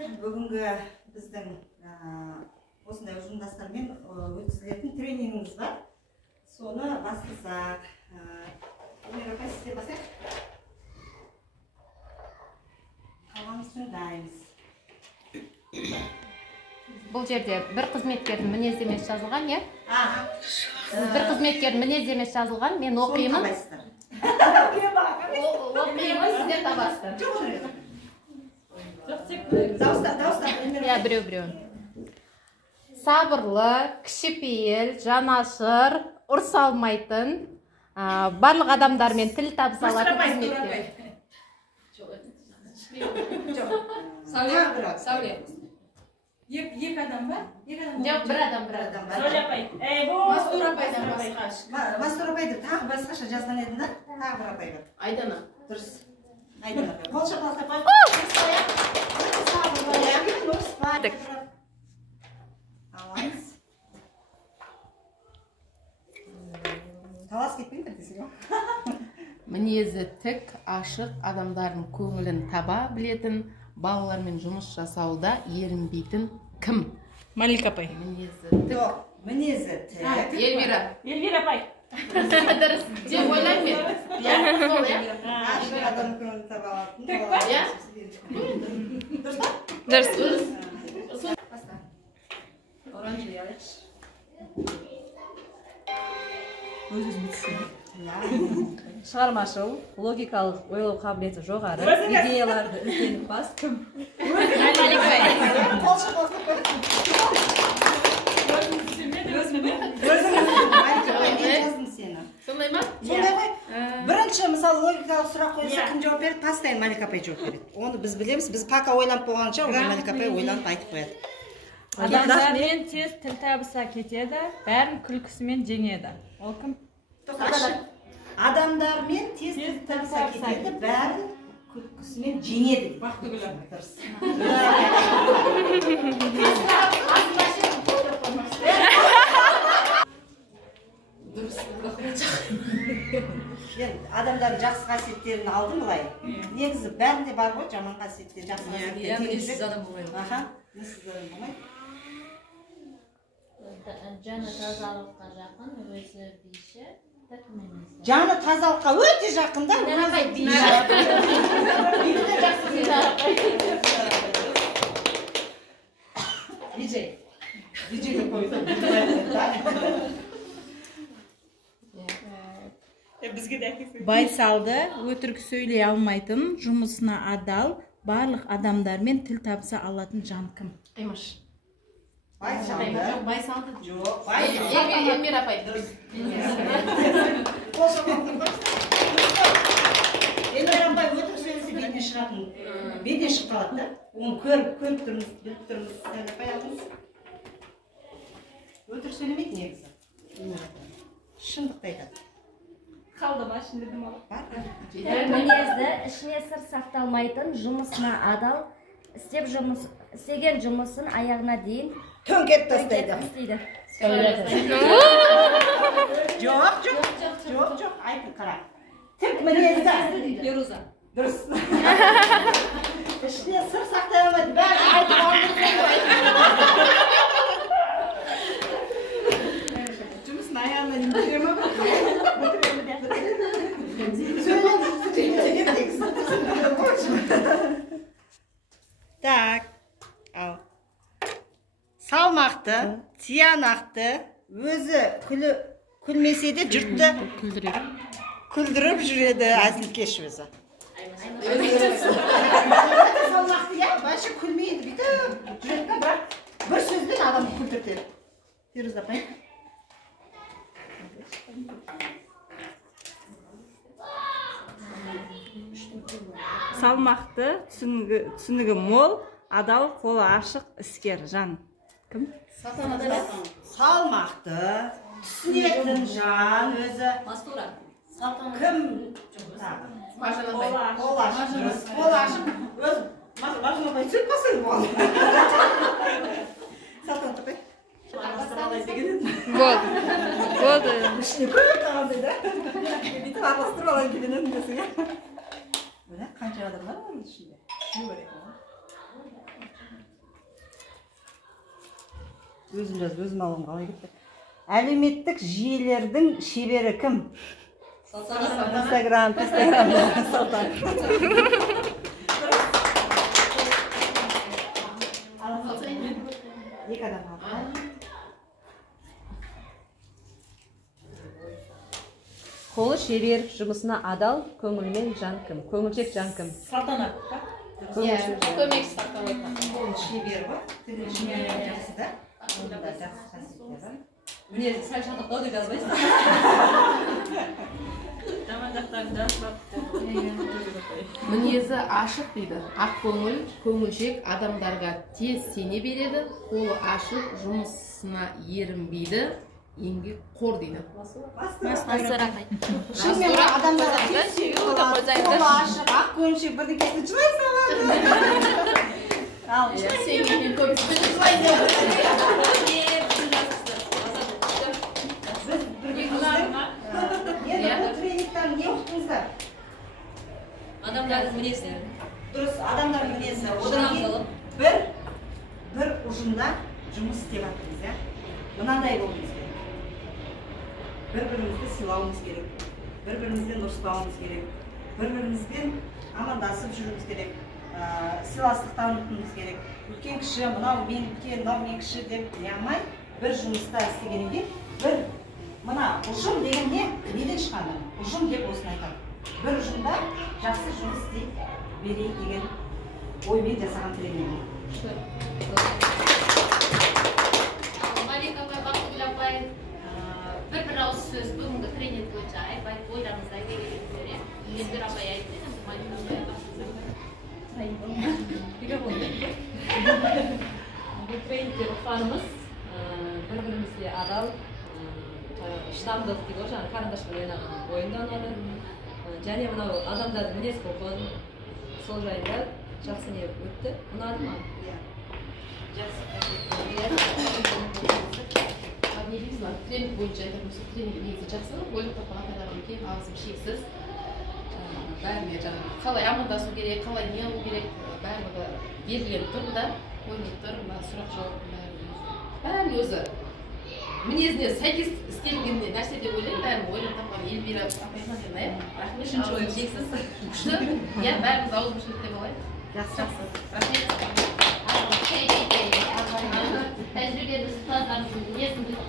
Бүгінгі біздің осындай ұжымдастармен өткізілетін тренингіміз бар. Соны бастасақ. Өнер апай, сіздер басайық. Қалғанымыз тыңдаймыз. Бұл жерде бір қызметкердің мінездемесі жазылған, е? Бір қызметкердің мінездемесі жазылған, мен оқимын. Оқимын, сіздер табасыздар. Я біреу. Сабырлы, кішіпейіл, жанашыр, ұрыс алмайтын, барлық адамдармен тіл табыса алатын қызметкер. Сауле. Екі адам ба? Жоқ, бір адам. Сауле апай. Мастур апайдан басқа. Мастур апайды тағы басқаша жазған едім да? Тағы бір апай бар. Айдана. Дұрыс. Айдана апай. Қол шапалақтап қойып. Аламыз. Талас кетпейді десең. Мінезі тік, ашық, адамдардың көңілін таба білетін, балалармен жұмыс жасауда ерінбейтін кім? Малик апай. Мінезі тік. Мінезі тік. Елвира апай. Дұрыс. Деп ойлаймын мен. Сол, е? Ашық адам көңілін таба алатын. Тік па? Е? Дұрыс па? Дұрыс. Оранжевый алайықшы. Шығармашыл, логикалық ойлау қабілеті жоғары, идеяларды ізденімпаз кім? Қол шапалақтап қойып. Сондай ма? Сондай ғой. Бірінші, мысалы, логикалық сұрақ қойса, кім жауап береді? Постоянно Малик апай жауап береді. Оны біз білеміз. Біз пока ойланып болғанша, Малик апай ойланып айтып қояды. Адамдармен тез тіл табыса кетеді, бәрін күлкісімен жеңеді. Ол кім? Адамдармен тез тіл табыса кетеді, бәрін күлкісімен жеңеді. Бақтыгүл апай. Дұрыс. Адамдардың жақсы қасиеттерін алдым былай. Негізі бәрінде бар ғой, жаман қасиеттер, жақсы қасиеттер. Мінезсіз адам болмайды. Аха, мінезсіз адам болмайды. Жаны тазалыққа жақын, өзі биші, жаны тазалыққа өте жақын да, өзі биші. Биді жақсы диджей. Диджейді қойды. Байсалды, өтірік сөйлей алмайтын, жұмысына адал, барлық адамдармен тіл табыса алатын жан кім? Қимыш. Байсалды. Байсалды. Жоқ, Елмир апай. Қол шапалақтап қойып. Елмир апай өтірік сөйлесе бетіне шығатын. Бетіне шығып қалады да. Оны көріп тұрмыз, біліп тұрмыз. Апай алдыңыз. Өтірік сөйлемейді негізі. Шындықты айтады. Қалды ма, ішінде дым алып? мінезді, ішіне сыр сақталмайтын, жұмысына адал, істеген жұмысын аяғына дейін Төңкеріп тастайды. Жоқ, айтып қара. Тік мінезді. Еруза. Дұрыс. Ішіне сыр сақтай алмайды, бәрі айтып жұмысын аяғына дейін көре ма? Так, ал. Салмақты, тиянақты, өзі күлмесе де жұртты күлдіріп жүреді, әзілкеш өзі. Салмақты, я, бәші күлмейді, бүйтіп жүреді, бірақ бір сөзбен адамды күлдіртеді. Фируза апай. Салмақты, түсінігі мол, адал, қолы ашық, іскер жан кім? Салмақты, түсінетін жан өзі. Мастура. Кім? Қол ашық. Өзі, Мағжан апай сөйт басын бол. Салтанат апай. Араластыралай деген еді. Болды. Ішіне көп тағандай да. Бүйтіп араластырып алайын деген едім десің. Қанша адамдар бар оның ішінде? өзім алғым қалай кетті. Әлеуметтік жүйелердің шебері кім? Инстаграм. Салтан. Екі адам қалды. Қолы шебер, жұмысына адал, көңілмен жан кім? Көңілшек жан кім? Салтанат. Көмекші сақталады. Қолы шебер ғой. Тігіншімен жақсы да. Міне сәл шатықтау деп жазбайсың. Жаман жақтарын жазып. Мінезі ашық дейді. Ақ көңіл, көңілшек адамдарға тез сене береді. Қолы ашық, жұмысына ерінбейді. Еңбек қор дейді. Шынымен адамдарға тез сене болады. Қолы ашық, ақ көңілшек бірдеңесін жылай салады. Ал, Сенген көбісі жылайды. енді бұл тренингтен не оқыдыңыздар? Адамдардың мінезі. Дұрыс, адамдардың мінезі. Одан кейін бір ұжымда жұмыс істеп жатырмыз, иә? Мынандай болуымыз керек. Бір-бірімізді сыйлауымыз керек. Бір-бірімізден ұрыспауымыз керек. Бір-бірімізбен амандасып жүруіміз керек. Сыйластық танытуымыз керек. Үлкен кіші, мынау мен үлкен, мынау мен кіші деп не алмай, бір жұмыста істегеннен кейін бір мына ұжым деген неден шығады? Ұжым деп осыны айтады. Бір ұжымда жақсы жұмыс істей берейік деген оймен жасаған тренинг. Малика апай, Бақытгүл апай, бір ауыз сөз бүгінгі тренинг бойынша айтып ойларыңызда келгендер, Елбер апай айтты, Малика апай. Бұл тренингте ұққанымыз бір-бірімізге адал, шыдамдылық дейді ғой, жаңағы карандашпен ойнаған ойындан алады. Және мынау адамдардың мінез құлқын сол жайында жақсы не өтті. Ұнады ма? Не дейміз ба? Тренинг бойынша айтатын болсақ, тренинг негізі жақсы. Ойлық тапқан апайлардан кейін алғысым шексіз. Бәріне жаңағы қалай амандасу керек, қалай не алу керек, барлығы белгіленіп тұр да, ойнап тұр, сұрақ жауап бәрін өзі мінезіне сәйкес істелген нәрсе деп ойлаймын. Бәрін ойлап тапқан Елбира апайына мен рахмет. Үшінші ойым шексіз. Күшті. Иә, бәріміз ауызбіршілік деп алайық. Жақсы. Рахмет. Тәжірибелі ұстаздарымыздың мінезін біліп